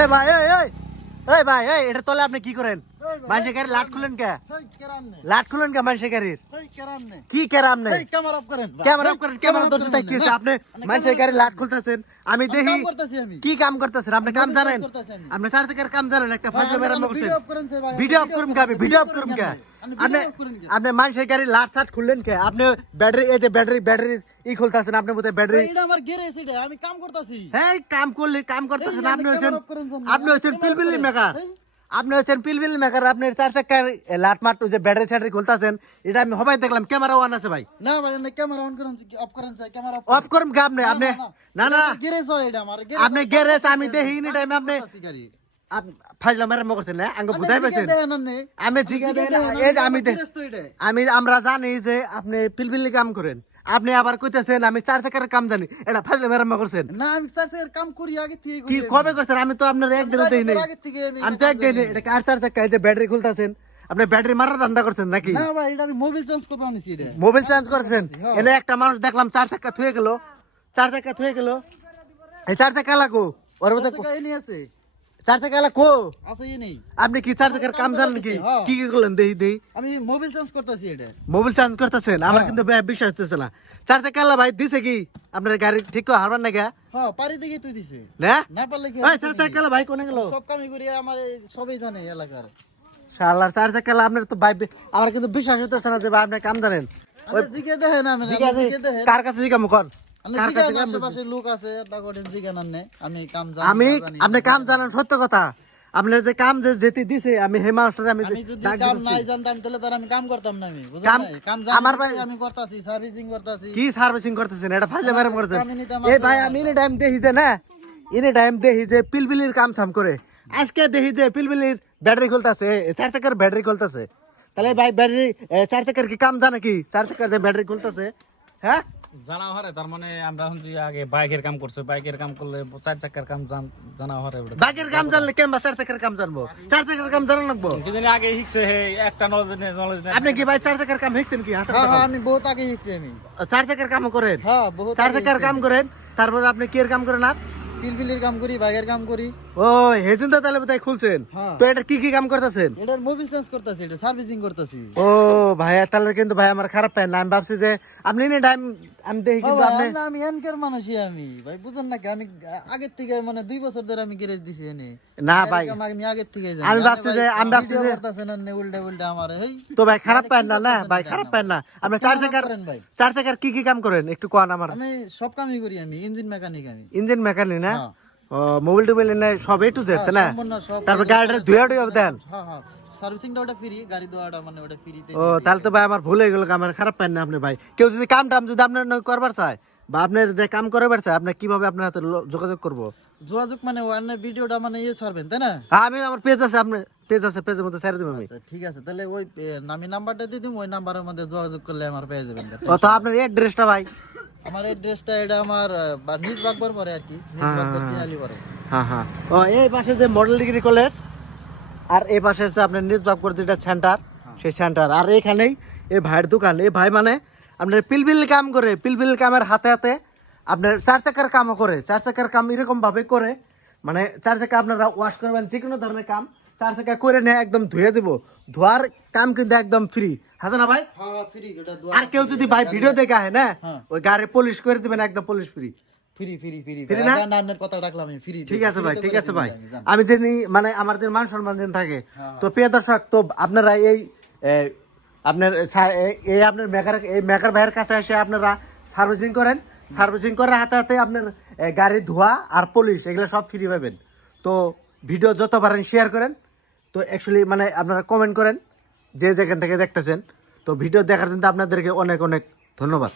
এই ভাই এই ভাই এটা তলে আপনি কি করেন? মানুষের গাড়ি লাট খুলেন কে? লাট খুলেন কে মানুষের গাড়ির? কি কেরাম নেই? ক্যামেরা অফ করেন, ক্যামেরা ধরতে তাই কি হচ্ছে? আপনি মানুষের গাড়ি লাট খুলতেছেন, আমি দেখি কি কাম করতেছেন? আপনি কাম জানেন? আপনি 4 চাকার কাম জানেন? একটা ফাজলে মেরা করছেন। ভিডিও অফ করুন কে? ভিডিও অফ করুন কে? আপনি মানুষের গাড়ি লাট সাট খুললেন কে? আপনি ব্যাটারি, এই যে ব্যাটারি ই খুলতেছেন, আপনি বোধহয় ব্যাটারি। এটা আমার গ্যারেজ, এটা আমি কাম করতেছি। হ্যাঁ, কাম করতেছেন। আপনি হচ্ছেন পিলপিলি মেকার। আপনি হচ্ছেন পিলপিলি মেকার। আপনি 4 চাকার লাট মাট যে ব্যাটারি স্যাটারি খুলতেছেন, এটা আমি হবাই দেখলাম। ক্যামেরা অন আছে ভাই? না ভাই, না ক্যামেরা অন করেন, অফ করেন চাই, ক্যামেরা অফ করুন কে আপনি? আপনি না গ্যারেজ হয় এটা আমার। আপনি গ্যারেজ, আমি দেখি নি টাইম আপনি ফাজলা মেরা করছেন না? আঙ্গ বুঝাই পাইছেন? আমি জিগা দেই না, এই যে আমরা জানি যে আপনি পিলপিলি কাম করেন। আপনি আবার কইতেছেন আমি 4 চাকার কাম জানি, এটা ফাজলা মেরা করছেন না। আমি 4 চাকার কাম করি আগে থেকে। কি কবে করছেন? আমি তো আপনার একদিনও দেই নাই। আমি তো একদিন এটা কার 4 চাকা, এই যে ব্যাটারি খুলতাছেন, আপনি ব্যাটারি মারার ধান্দা করছেন নাকি? না ভাই, এটা আমি মোবাইল চেঞ্জ করব আনিছি। এটা মোবাইল চেঞ্জ করছেন? এনে একটা মানুষ দেখলাম 4 চাকা থুয়ে গেল, 4 চাকা থুয়ে গেল। এই 4 চাকা লাগো ওর মধ্যে 4 চাকা এনে আছে। 4 চাকা লাগো আছে এই নেই। আপনি কি 4 চাকার কাম জানেন নাকি? কি কি করলেন দেই? আমি মোবাইল চেঞ্জ করতেছি। এটা মোবাইল চেঞ্জ করতেছেন? আমার কিন্তু বিশ্বাস হচ্ছে না। 4 চাকা ভাই দিছে কি আপনার গাড়ি ঠিক করে হারবার না গা? হ্যাঁ, পারি দেখি তুই দিছে না না পারলে কি? ওই 4 চাকা ভাই কোনে গেল? সব কামই করি আমার, সবাই জানে এলাকার। শালার 4 চাকা আপনার তো ভাই আমার কিন্তু বিশ্বাস হচ্ছে না যে ভাই আপনি কাম জানেন। ওই জিগে দেখেন, আমি জিগে দেখেন। কার কাছে জিগা মুখন? কার কাছে? আশেপাশে লোক আছে, তা করেন জিগে না। আমি কাম জানি। আপনি কাম জানেন সত্য কথা। আপনার যে কাম যে যেতে দিছে, আমি হে মাস্টার আমি যদি কাম নাই জানতাম তাহলে তার আমি কাম করতাম না। আমি বুঝছেন না? কাম জানি আমার ভাই, আমি করতাছি, সার্ভিসিং করতাছি। কি সার্ভিসিং করতেছেন? এটা ফাজলে মেরে করছেন। এই ভাই আমি এনি টাইম দেখি যে না, এনি টাইম দেখি যে পিলপিলির কাম সাম করে। আজকে দেখি যে পিলপিলির ব্যাটারি খুলতাছে, 4 চাকার ব্যাটারি খুলতাছে। তাহলে ভাই ব্যাটারি 4 চাকার কি কাম জানে কি? 4 চাকার যে ব্যাটারি খুলতাছে, হ্যাঁ জানা হরে। তার মানে আমরা শুনছি আগে বাইকের কাম করছে, বাইকের কাম করলে 4 চাকার কাম জানা হরে। বাইকের কাম জানলে কেন 4 চাকার কাম জানবো? 4 চাকার কাম জানা লাগবো। কিছুদিন আগে শিখছে, একটা নলেজ নেই। আপনি কি ভাই 4 চাকার কাম শিখছেন কি? হ্যাঁ, আমি বহুত আগে শিখছি। আমি 4 চাকার কাম করেন? হ্যাঁ, বহুত 4 চাকার কাম করেন। তারপর আপনি কি এর কাম করেন? আর পিলপিলির কাম করি, বাইকের কাম করি। ও হেজুন তো তাহলে বোধহয় খুলছেন। হ্যাঁ। তো এটা কি কি কাম করতেছেন? এটার মোবিল চেঞ্জ করতেছি, এটা সার্ভিসিং করতেছি। ও ভাইয়া, তাহলে কিন্তু ভাই আমার খারাপ পায় না। আমি ভাবছি যে আপনি নি টাইম আমি দেখি কিন্তু আপনি। আমি এনকের মানুষই আমি ভাই, বুঝেন নাকি? আমি আগের থেকে মানে 2 বছর ধরে আমি গ্যারেজ দিছি এনে। না ভাই, আমি আগের থেকে জানি। আমি ভাবছি যে করতেছেন না উল্টা আমার। এই তো ভাই খারাপ পায় না? না ভাই খারাপ পায় না। আপনি 4 চাকার কি কি কাম করেন একটু কোন আমার? আমি সব কামই করি। আমি ইঞ্জিন মেকানিক। আমি ইঞ্জিন মেকানিক না? ও মোবাইল টোবাইল না সব এ টু জেড না? তারপর গাড়িটা ধুয়া দেন? হ্যাঁ হ্যাঁ, সার্ভিসিংটা ওটা ফ্রি, গাড়ি ধোয়াটা মানে ওটা ফ্রিতে। ও তাহলে তো ভাই আমার ভুল হয়ে গেল। আমার খারাপ পায় না আপনি ভাই। কেউ যদি কাম টাম যদি আপনার করবার চায় বা আপনার যে কাম করবার চায়, আপনি কিভাবে আপনার হাতে যোগাযোগ করবো? যোগাযোগ মানে ওয়ানে ভিডিওটা মানে ছাড়বেন তাই না? হ্যাঁ, আমি আমার পেজ আছে, আপনার পেজ আছে, পেজের মধ্যে ছেড়ে দেবো আমি। আচ্ছা ঠিক আছে, তাহলে ওই আমি নাম্বারটা দিয়ে দিই, ওই নাম্বারের মধ্যে যোগাযোগ করলে আমার পেয়ে যাবেন। ও তো আপনার অ্যাড্রেসটা ভাই? আমার অ্যাড্রেসটা এটা আমার নিজ বাগবার পরে আর কি, নিজ বাগবার তিহালি পরে। হ্যাঁ হ্যাঁ। ও এই পাশে যে মডেল ডিগ্রি কলেজ, আর এই পাশে হচ্ছে আপনার নিজ বাগপুর যেটা সেন্টার, সেই সেন্টার। আর এখানেই এই ভাইয়ের দোকান। এই ভাই মানে আপনার পিলপিল কাম করে, পিলপিল কামের হাতে হাতে আপনার 4 চাকার কামও করে। 4 চাকার কাম এরকম ভাবে করে, মানে 4 চাকা আপনারা ওয়াশ করবেন, যে কোনো ধরনের কাম 4 চাকা করে নিয়ে একদম ধুয়ে দিব। ধোয়ার কাম কিন্তু একদম ফ্রি, আছে না ভাই? হ্যাঁ ফ্রি। আর কেউ যদি ভাই ভিডিও দেখে আহে না, ওই গাড়ি পলিশ করে দিবেন, একদম পলিশ ফ্রি। ফ্রি না? নান্নের কথা ডাকলাম আমি, ফ্রি। ঠিক আছে ভাই, ঠিক আছে ভাই। আমি জানি মানে আমার যে মান সম্মান দিন থাকে। তো প্রিয় দর্শক, তো আপনারা এই আপনার এই আপনার মেকার ভাইয়ের কাছে এসে আপনারা সার্ভিসিং করেন। সার্ভিসিং করার হাতে হাতে আপনার গাড়ি ধোয়া আর পলিশ এগুলো সব ফ্রি পাবেন। তো ভিডিও যত পারেন শেয়ার করেন। তো অ্যাকচুয়ালি মানে আপনারা কমেন্ট করেন যে যেখান থেকে দেখতেছেন। তো ভিডিও দেখার জন্য আপনাদেরকে অনেক অনেক ধন্যবাদ।